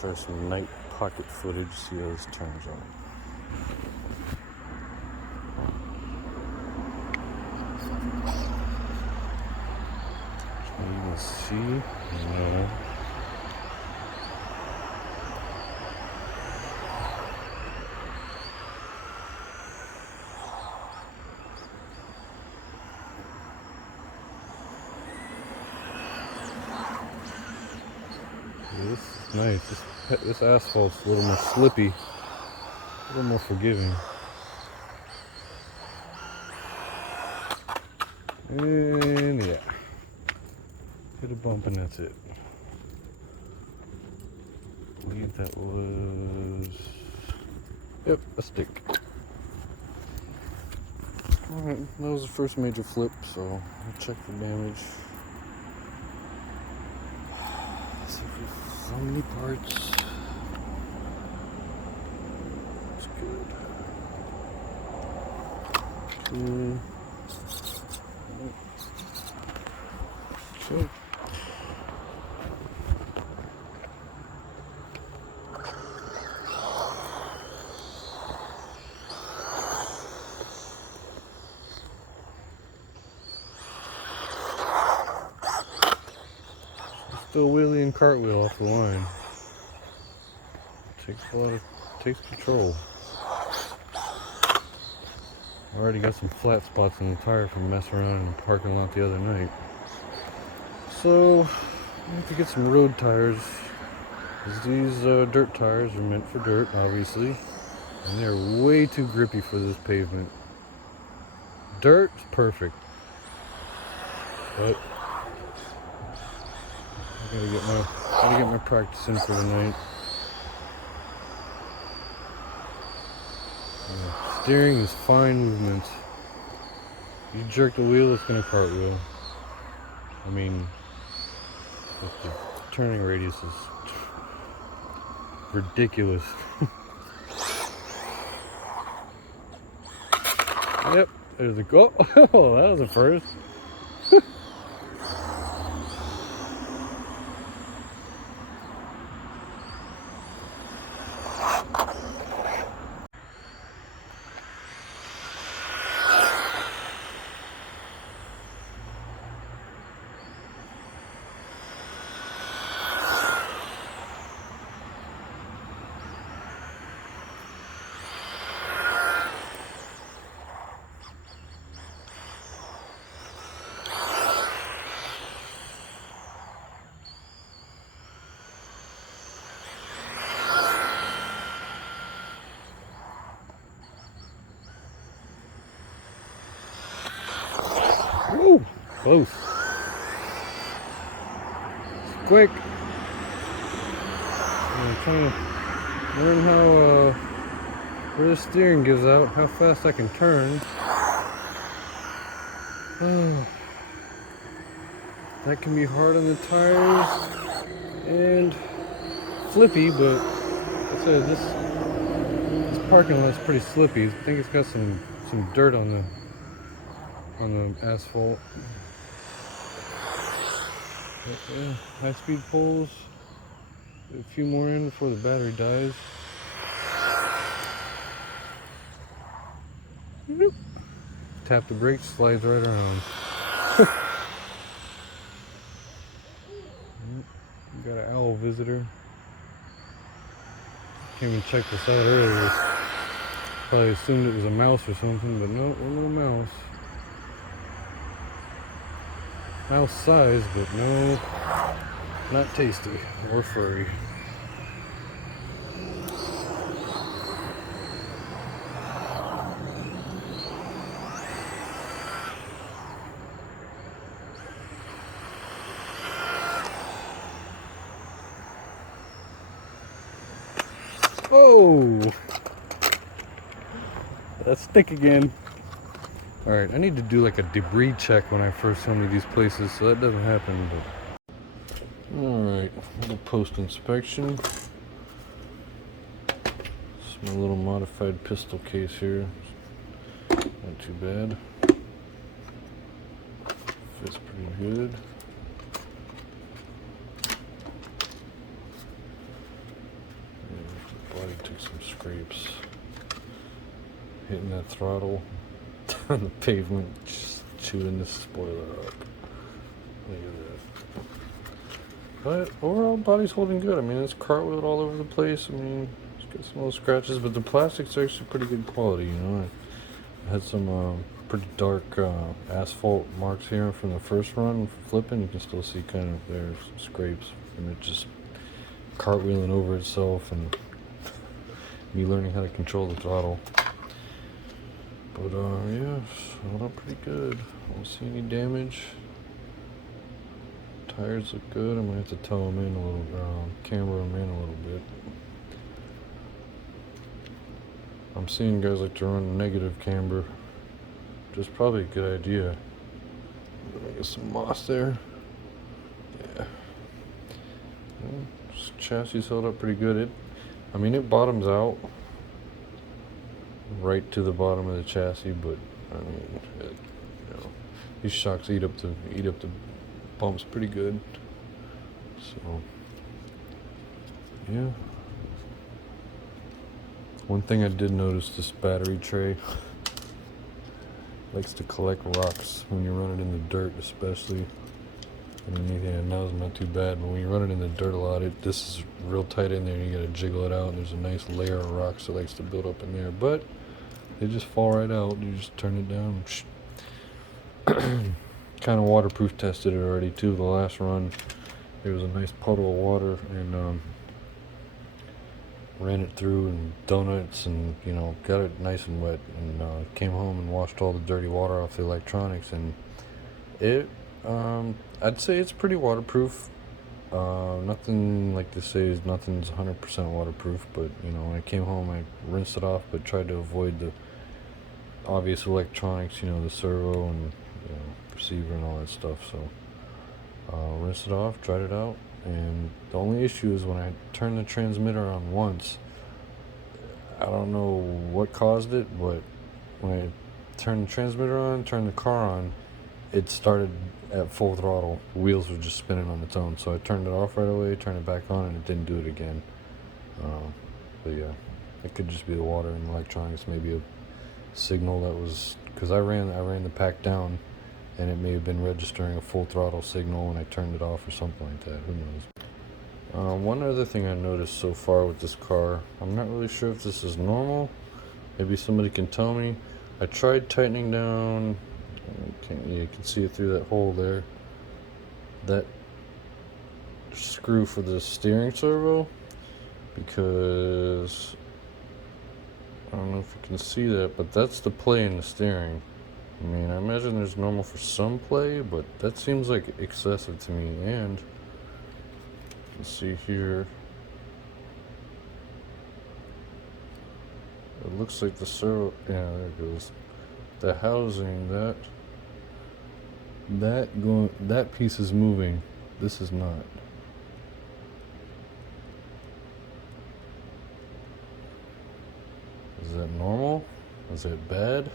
Try some night pocket footage, see how this turns out. You can see, this is nice. This asphalt's a little more slippy, a little more forgiving. And yeah, hit a bump and that's it. I believe that was, yep, a stick. Alright, that was the first major flip, so I'll check for damage. See if we found any parts. That's good. So. Still wheelie and cartwheel off the line. Takes control. I already got some flat spots in the tire from messing around in the parking lot the other night. So I have to get some road tires. These dirt tires are meant for dirt, obviously, and they're way too grippy for this pavement. Dirt's perfect, but I gotta get my practice in for the night. Steering is fine movements. You jerk the wheel, it's gonna cartwheel. I mean, the turning radius is ridiculous. Yep, there's a go. Oh, that was a first. Ooh, close. It's quick. I'm trying to learn how where the steering gives out, how fast I can turn. That can be hard on the tires and flippy, but like I said, this parking lot's pretty slippy. I think it's got some dirt on the asphalt. But yeah, high-speed poles. A few more in before the battery dies. Tap the brakes, slides right around. Got an owl visitor. Came and checked this out earlier. Probably assumed it was a mouse or something, but no, no mouse. Mouse size, but no, not tasty or furry. Oh, that's thick again. All right, I need to do like a debris check when I first come to these places, so that doesn't happen. But all right, little post inspection. It's my little modified pistol case here. Not too bad. Fits pretty good. took some scrapes. Hitting that throttle on the pavement, just chewing the spoiler up. Look at that. But overall, body's holding good. I mean, it's cartwheeled all over the place. I mean, it's got some little scratches, but the plastic's actually pretty good quality, you know. I had some pretty dark asphalt marks here from the first run flipping. You can still see kind of there's scrapes from it just cartwheeling over itself and me learning how to control the throttle. But yeah, held up pretty good. I don't see any damage. Tires look good. I'm gonna have to tow them in a little, camber them in a little bit. I'm seeing guys like to run negative camber, which is probably a good idea. Let me get some moss there. Yeah. This chassis held up pretty good. It bottoms out right to the bottom of the chassis, but I mean, these shocks eat up the bumps pretty good. So yeah. One thing I did notice, this battery tray likes to collect rocks when you run it in the dirt, especially. I mean, yeah, now it's not too bad, but when you run it in the dirt a lot, this is real tight in there, and you gotta jiggle it out, and there's a nice layer of rocks that likes to build up in there, but they just fall right out. You just turn it down. Kind of waterproof tested it already too. The last run, there was a nice puddle of water, and ran it through and donuts, and got it nice and wet, and came home and washed all the dirty water off the electronics, and it I'd say it's pretty waterproof. Nothing like to say is nothing's 100% waterproof, but when I came home I rinsed it off, but tried to avoid the obvious electronics, the servo and receiver and all that stuff. So rinsed it off, tried it out, and the only issue is when I turned the transmitter on once, I don't know what caused it, but when I turned the transmitter on, turned the car on, it started at full throttle. The wheels were just spinning on its own, so I turned it off right away, turned it back on, and it didn't do it again. But yeah, it could just be the water and electronics, maybe a signal that was, because I ran the pack down, and it may have been registering a full throttle signal when I turned it off or something like that. Who knows? One other thing I noticed so far with this car, I'm not really sure if this is normal. Maybe somebody can tell me. I tried tightening down. You can see it through that hole there. That screw for the steering servo, because I don't know if you can see that, but that's the play in the steering. I mean, I imagine there's normal for some play, but that seems like excessive to me. And you can see here, it looks like the servo, yeah, there it goes. The housing, that piece is moving. This is not. Is that normal? Is that bad?